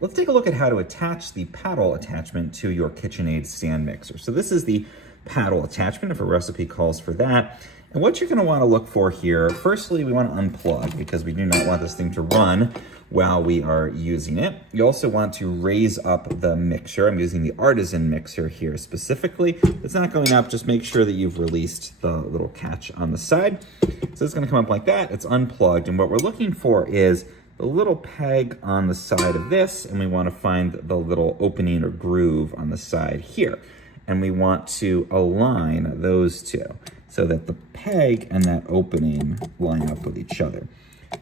let's take a look at how to attach the paddle attachment to your KitchenAid stand mixer. So this is the paddle attachment if a recipe calls for that. And what you're going to want to look for here, firstly, we want to unplug because we do not want this thing to run while we are using it. You also want to raise up the mixer. I'm using the artisan mixer here specifically. It's not going up, just make sure that you've released the little catch on the side. So it's going to come up like that. It's unplugged, and what we're looking for is the little peg on the side of this, and we want to find the little opening or groove on the side here. And we want to align those two so that the peg and that opening line up with each other.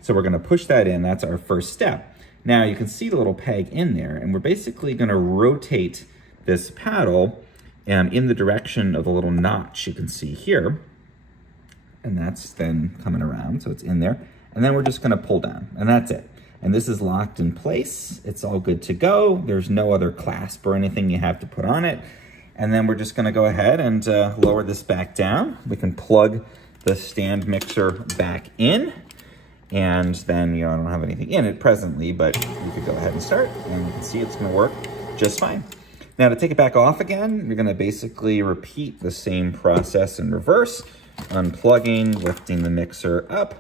So we're gonna push that in, that's our first step. Now you can see the little peg in there, and we're basically gonna rotate this paddle in the direction of the little notch you can see here. And that's then coming around, so it's in there. And then we're just gonna pull down, and that's it. And this is locked in place. It's all good to go. There's no other clasp or anything you have to put on it. And then we're just gonna go ahead and lower this back down. We can plug the stand mixer back in. And then, I don't have anything in it presently, but you could go ahead and start, and you can see it's gonna work just fine. Now to take it back off again, you're gonna basically repeat the same process in reverse, unplugging, lifting the mixer up.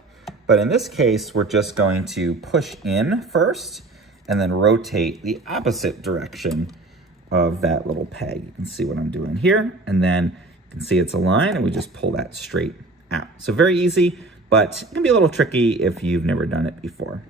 But in this case, we're just going to push in first, and then rotate the opposite direction of that little peg. You can see what I'm doing here, and then you can see it's aligned, and we just pull that straight out. So very easy, but it can be a little tricky if you've never done it before.